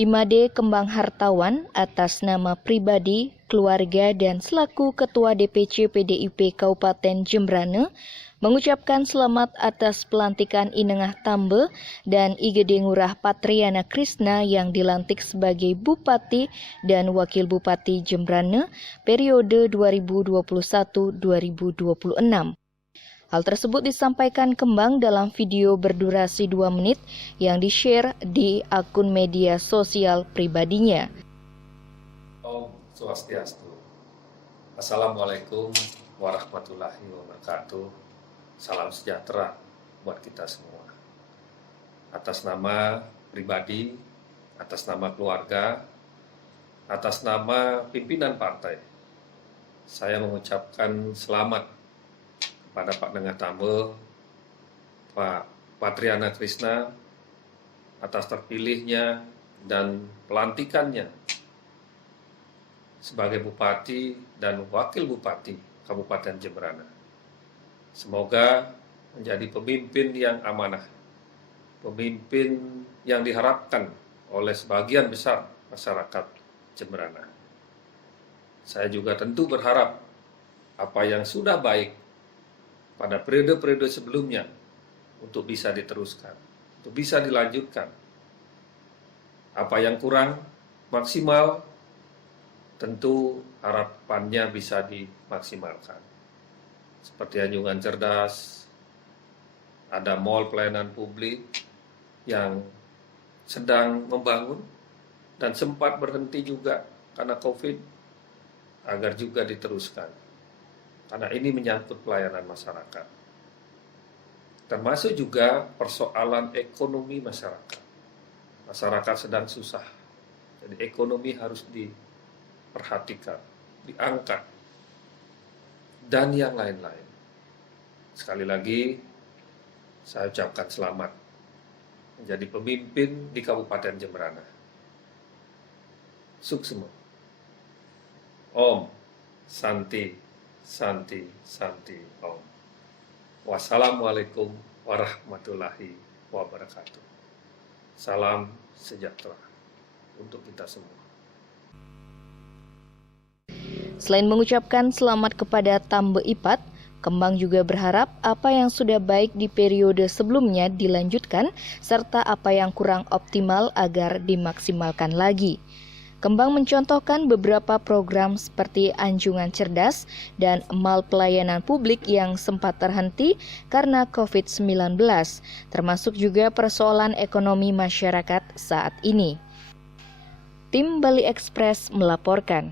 Imade Kembang Hartawan atas nama pribadi, keluarga, dan selaku Ketua DPC PDIP Kabupaten Jembrana mengucapkan selamat atas pelantikan Inengah Tambe dan Igede Ngurah Patriana Krisna yang dilantik sebagai Bupati dan Wakil Bupati Jembrana periode 2021-2026. Hal tersebut disampaikan Kembang dalam video berdurasi 2 menit yang di-share di akun media sosial pribadinya. Om Swastiastu. Assalamualaikum warahmatullahi wabarakatuh. Salam sejahtera buat kita semua. Atas nama pribadi, atas nama keluarga, atas nama pimpinan partai, saya mengucapkan selamat pada Pak Inengah Tambe, Pak Patriana Krisna atas terpilihnya dan pelantikannya sebagai Bupati dan Wakil Bupati Kabupaten Jembrana. Semoga menjadi pemimpin yang amanah, pemimpin yang diharapkan oleh sebagian besar masyarakat Jembrana. Saya juga tentu berharap apa yang sudah baik pada periode-periode sebelumnya untuk bisa diteruskan, untuk bisa dilanjutkan. Apa yang kurang maksimal, tentu harapannya bisa dimaksimalkan. Seperti anjungan cerdas, ada mall pelayanan publik yang sedang membangun dan sempat berhenti juga karena COVID, agar juga diteruskan. Karena ini menyangkut pelayanan masyarakat. Termasuk juga persoalan ekonomi masyarakat. Masyarakat sedang susah. Jadi ekonomi harus diperhatikan, diangkat, dan yang lain-lain. Sekali lagi, saya ucapkan selamat menjadi pemimpin di Kabupaten Jembrana. Suksema. Om Santi Santi, Santi, Om. Wassalamualaikum warahmatullahi wabarakatuh. Salam sejahtera untuk kita semua. Selain mengucapkan selamat kepada Tambe Ipat, Kembang juga berharap apa yang sudah baik di periode sebelumnya dilanjutkan, serta apa yang kurang optimal agar dimaksimalkan lagi. Kembang mencontohkan beberapa program seperti anjungan cerdas dan mall pelayanan publik yang sempat terhenti karena COVID-19, termasuk juga persoalan ekonomi masyarakat saat ini. Tim Bali Express melaporkan.